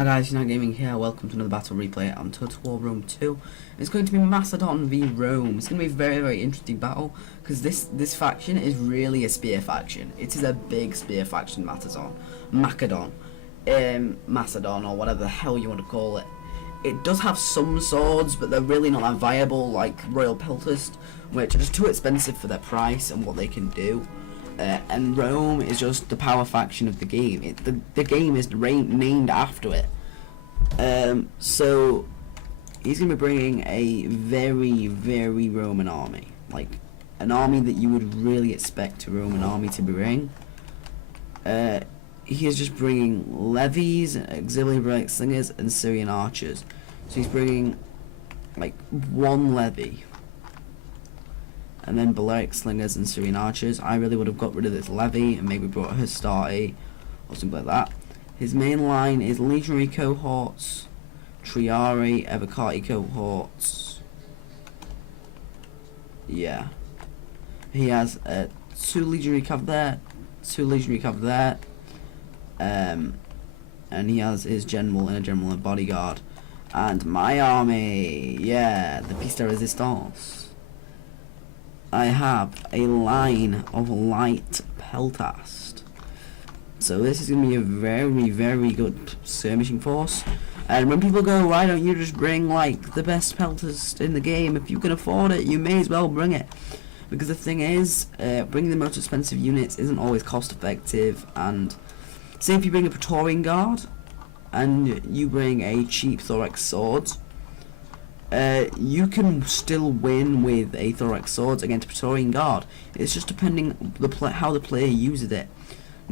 Hi guys, Unite Gaming here, welcome to another battle replay on Total War Rome 2. It's going to be Macedon v Rome. It's going to be a very interesting battle, because this faction is really a spear faction. It is a big spear faction, Macedon, Macedon, or whatever the hell you want to call it. It does have some swords, but they're really not that viable, like Royal Peltast, which are just too expensive for their price and what they can do. And Rome is just the power faction of the game. The game is named after it. So he's going to be bringing a very Roman army, like an army that you would really expect a Roman army to bring. He is just bringing levies, auxiliary bright slingers, and Syrian archers. So he's bringing like one levy. And then Balearic slingers and Syrian archers. I really would have got rid of this levy and maybe brought Hastati or something like that. His main line is legionary cohorts, Triari, Evocati cohorts. Yeah. He has 2 legionary cav there, 2 legionary cav there. And he has his general and a general and bodyguard. And my army, yeah, the piece de resistance. I have a line of light peltast. So this is going to be a very good skirmishing force. And when people go, why don't you just bring like the best peltast in the game? If you can afford it, you may as well bring it. Because the thing is, bringing the most expensive units isn't always cost effective. And say if you bring a Praetorian Guard and you bring a cheap thorax sword, you can still win with a thorax sword against a Praetorian Guard. It's just depending how the player uses it.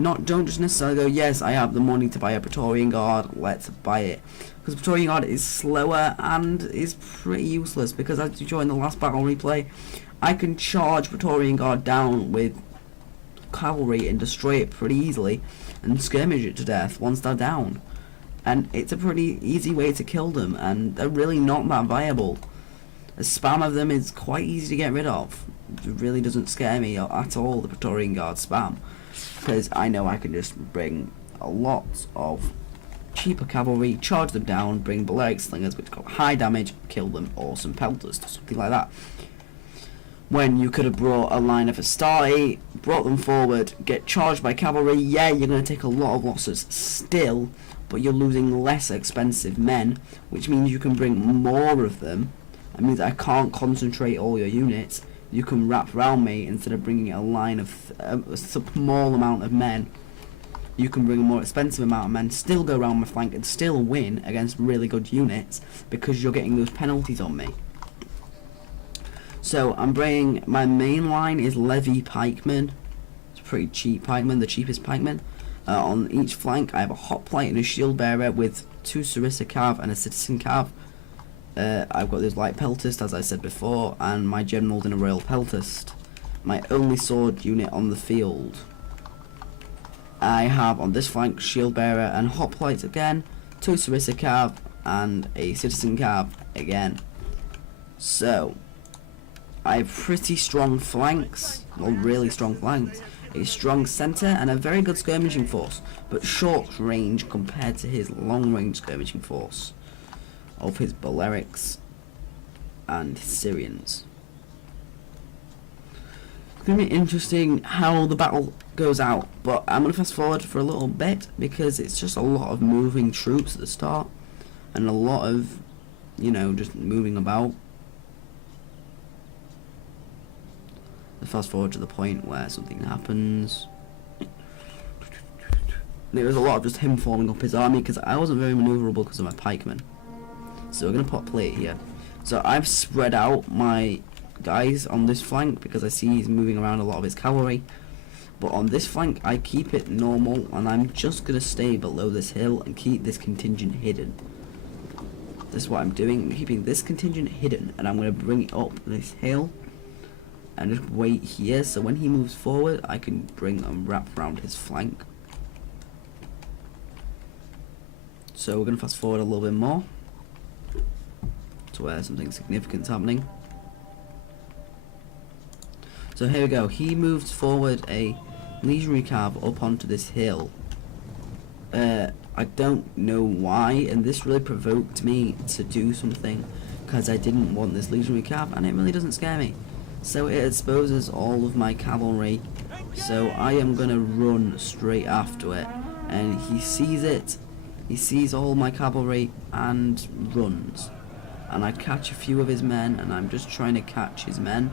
Don't just necessarily go, yes, I have the money to buy a Praetorian Guard, let's buy it. Because Praetorian Guard is slower and is pretty useless, because as you join the last battle replay, I can charge Praetorian Guard down with cavalry and destroy it pretty easily and skirmish it to death once they're down. And it's a pretty easy way to kill them, and they're really not that viable. A spam of them is quite easy to get rid of. It really doesn't scare me at all, the Praetorian Guard spam, because I know I can just bring a lot of cheaper cavalry, charge them down, bring Balearic slingers which got high damage, kill them, or some pelters, or something like that. When you could have brought a line of Hastati, brought them forward, get charged by cavalry, yeah, you're going to take a lot of losses still, but you're losing less expensive men, which means you can bring more of them. That means I can't concentrate all your units. You can wrap around me instead of bringing a line of a small amount of men. You can bring a more expensive amount of men, still go around my flank and still win against really good units because you're getting those penalties on me. So I'm bringing, my main line is Levy Pikemen. It's a pretty cheap pikeman, the cheapest pikeman. On each flank I have a hoplite and a shield bearer with 2 Sarissa cav and a citizen cav. I've got this light peltast as I said before, and my general's in a royal peltast. My only sword unit on the field. I have on this flank shield bearer and hoplite again, 2 Sarissa cav and a citizen cav again. So I have pretty strong flanks, well, really strong flanks, a strong centre and a very good skirmishing force, but short range compared to his long range skirmishing force of his Balearics and his Syrians. It's going to be interesting how the battle goes out, but I'm going to fast forward for a little bit because it's just a lot of moving troops at the start and a lot of, you know, just moving about. Fast forward to the point where something happens. There was a lot of just him forming up his army because I wasn't very maneuverable because of my pikemen. So we're going to put plate here. So I've spread out my guys on this flank because I see he's moving around a lot of his cavalry. But on this flank I keep it normal and I'm just going to stay below this hill and keep this contingent hidden. This is what I'm doing. I'm keeping this contingent hidden and I'm going to bring it up this hill and just wait here, so when he moves forward I can bring and wrap around his flank. So we're going to fast forward a little bit more to where something significant's happening. So here we go, he moves forward a legionary cav up onto this hill. I don't know why, and this really provoked me to do something, because I didn't want this legionary cav, and it really doesn't scare me. So it exposes all of my cavalry, so I am going to run straight after it, and he sees it, he sees all my cavalry, and runs. And I catch a few of his men, and I'm just trying to catch his men.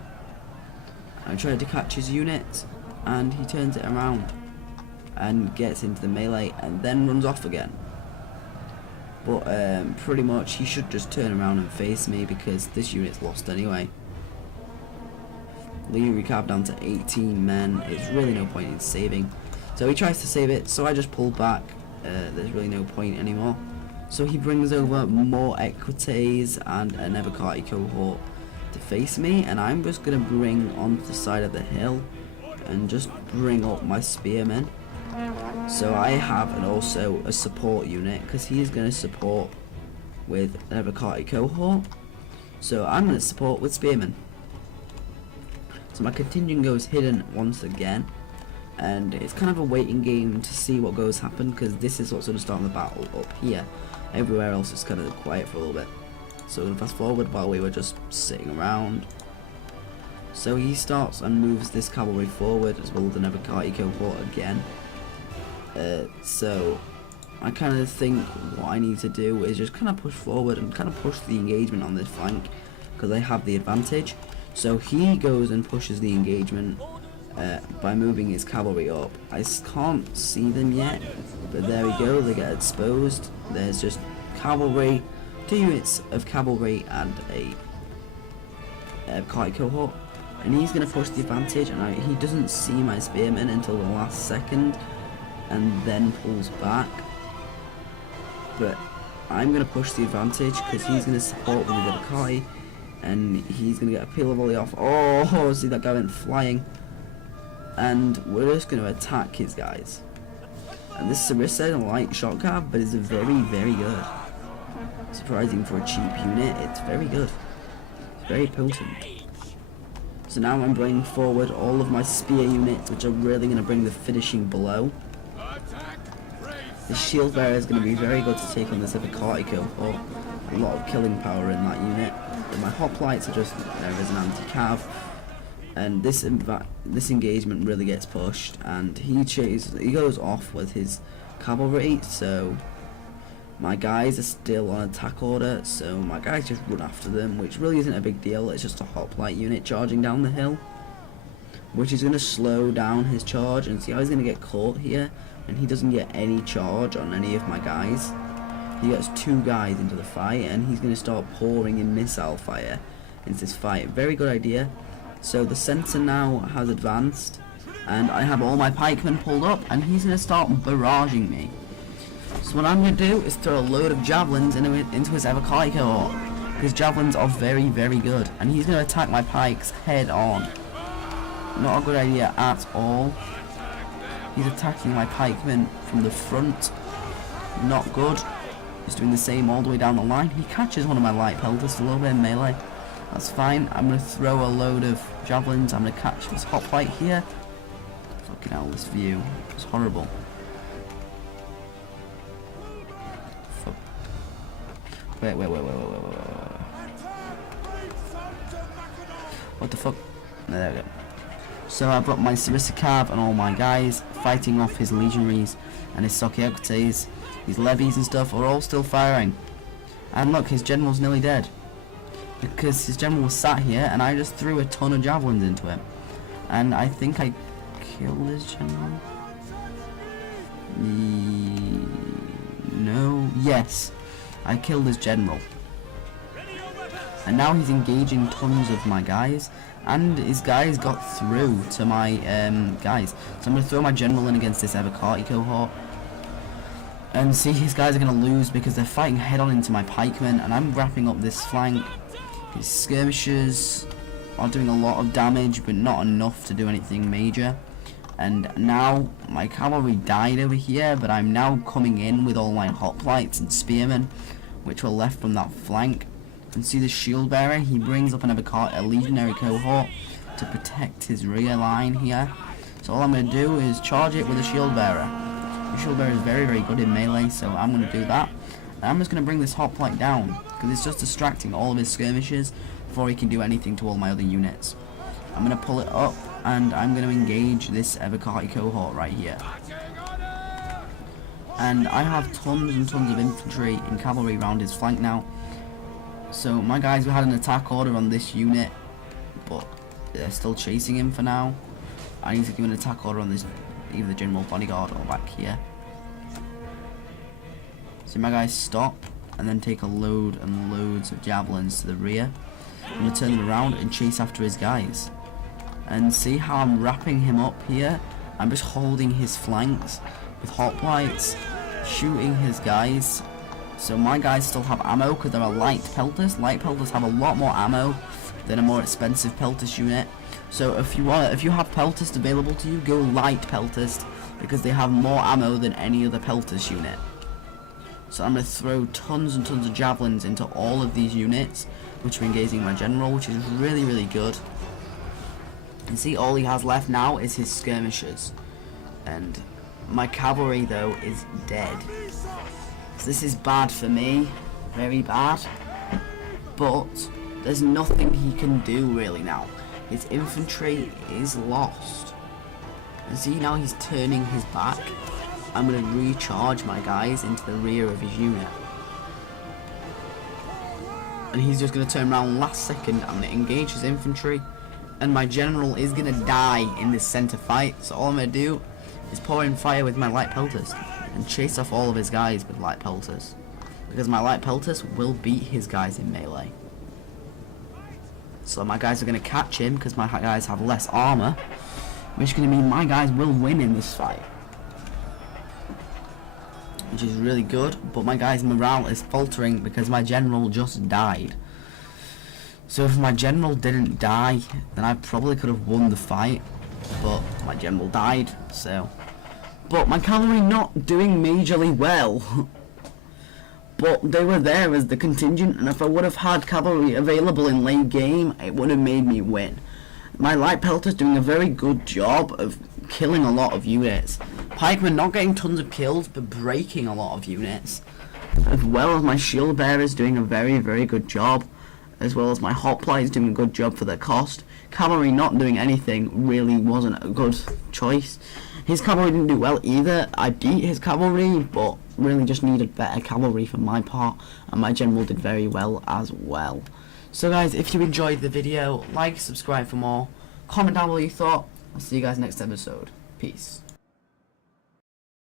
I tried to catch his unit, and he turns it around and gets into the melee and then runs off again. But pretty much he should just turn around and face me, because this unit's lost anyway. Legionary cav down to 18 men. It's really no point in saving. So he tries to save it, so I just pull back. There's really no point anymore. So he brings over more equites and an Evocati cohort to face me, and I'm just going to bring onto the side of the hill and just bring up my spearmen. So I have also a support unit, because he's going to support with an Evocati cohort. So I'm going to support with spearmen. So my contingent goes hidden once again, and it's kind of a waiting game to see what goes happen, because this is what's going to start the battle up here. Everywhere else is kind of quiet for a little bit. So we're going to fast forward while we were just sitting around. So he starts and moves this cavalry forward, as well as an Evocati cohort again. So I kind of think what I need to do is just kind of push forward and kind of push the engagement on this flank, because I have the advantage. So he goes and pushes the engagement by moving his cavalry up. I can't see them yet, but there we go, they get exposed. There's just cavalry, 2 units of cavalry and a Evocati cohort, and he's going to push the advantage, and he doesn't see my spearmen until the last second, and then pulls back. But I'm going to push the advantage, because he's going to support with the Evocati, and he's going to get a peel volley off. Oh, see, that guy went flying. And we're just going to attack his guys. And this Sarissa is a light shot cav, but it's very, very good. Surprising for a cheap unit, it's very good. It's very potent. So now I'm bringing forward all of my spear units, which are really going to bring the finishing blow. The shield bearer is going to be very good to take on this Evocati cohort. A lot of killing power in that unit. But my hoplites are just there as an anti-cav. And this engagement really gets pushed, and he goes off with his cavalry, so my guys are still on attack order, so my guys just run after them, which really isn't a big deal. It's just a hoplite unit charging down the hill, which is going to slow down his charge. And see how he's going to get caught here, and he doesn't get any charge on any of my guys. He gets 2 guys into the fight, and he's going to start pouring in missile fire into this fight. Very good idea. So the centre now has advanced, and I have all my pikemen pulled up, and he's going to start barraging me. So what I'm going to do is throw a load of javelins into his Evocati cohort, because javelins are very, very good, and he's going to attack my pikes head on. Not a good idea at all. He's attacking my pikemen from the front. Not good. He's doing the same all the way down the line. He catches one of my light pelters a little bit in melee. That's fine. I'm going to throw a load of javelins. I'm going to catch this hoplite here. Fucking hell, this view is horrible. Fuck. Wait. What the fuck? There we go. So I've got my Sarissa cav and all my guys fighting off his legionaries, and his Soki equites, his levies and stuff are all still firing. And look, his general's nearly dead, because his general was sat here, and I just threw a ton of javelins into him, and I think I killed his general. No, yes, I killed his general, and now he's engaging tons of my guys, and his guys got through to my guys. So I'm going to throw my general in against this Evocati cohort, and see, his guys are going to lose because they're fighting head on into my pikemen, and I'm wrapping up this flank. His skirmishers are doing a lot of damage, but not enough to do anything major. And now my cavalry died over here, but I'm now coming in with all my hoplites and spearmen, which were left from that flank. And see the shield bearer, he brings up a legionary cohort to protect his rear line here. So all I'm going to do is charge it with a shield bearer. The shield bearer is very, very good in melee, so I'm going to do that. And I'm just going to bring this hoplite down, because it's just distracting all of his skirmishes before he can do anything to all my other units. I'm going to pull it up, and I'm going to engage this Evocati cohort right here. And I have tons and tons of infantry and cavalry around his flank now. So my guys had an attack order on this unit, but they're still chasing him for now. I need to give an attack order on this, either the general bodyguard or back here. So my guys stop and then take a load and loads of javelins to the rear. I'm going to turn them around and chase after his guys. And see how I'm wrapping him up here? I'm just holding his flanks with hoplites, shooting his guys. So my guys still have ammo because they're a light peltist. Light peltists have a lot more ammo than a more expensive peltist unit. So if you have peltist available to you, go light peltist because they have more ammo than any other peltist unit. So I'm going to throw tons and tons of javelins into all of these units, which are engaging my general, which is really, really good. And see, all he has left now is his skirmishers. And my cavalry, though, is dead. So this is bad for me, very bad. But there's nothing he can do really now. His infantry is lost. And see, now he's turning his back. I'm going to recharge my guys into the rear of his unit. And he's just going to turn around last second. I'm going to engage his infantry. And my general is going to die in this center fight. So all I'm going to do is pour in fire with my light pelters and chase off all of his guys with light pelters. Because my light pelters will beat his guys in melee. So my guys are going to catch him because my guys have less armor. Which is going to mean my guys will win in this fight. Which is really good, but my guy's morale is faltering because my general just died. So if my general didn't die, then I probably could have won the fight, but my general died, so. But my cavalry not doing majorly well. But they were there as the contingent, and if I would have had cavalry available in late game, it would have made me win. My light pelter's doing a very good job of killing a lot of units. Pikemen not getting tons of kills, but breaking a lot of units. As well as my shield bearers doing a very, very good job. As well as my hoplites doing a good job for their cost. Cavalry not doing anything really wasn't a good choice. His cavalry didn't do well either. I beat his cavalry, but really just needed better cavalry for my part. And my general did very well as well. So guys, if you enjoyed the video, like, subscribe for more. Comment down what you thought. I'll see you guys next episode. Peace.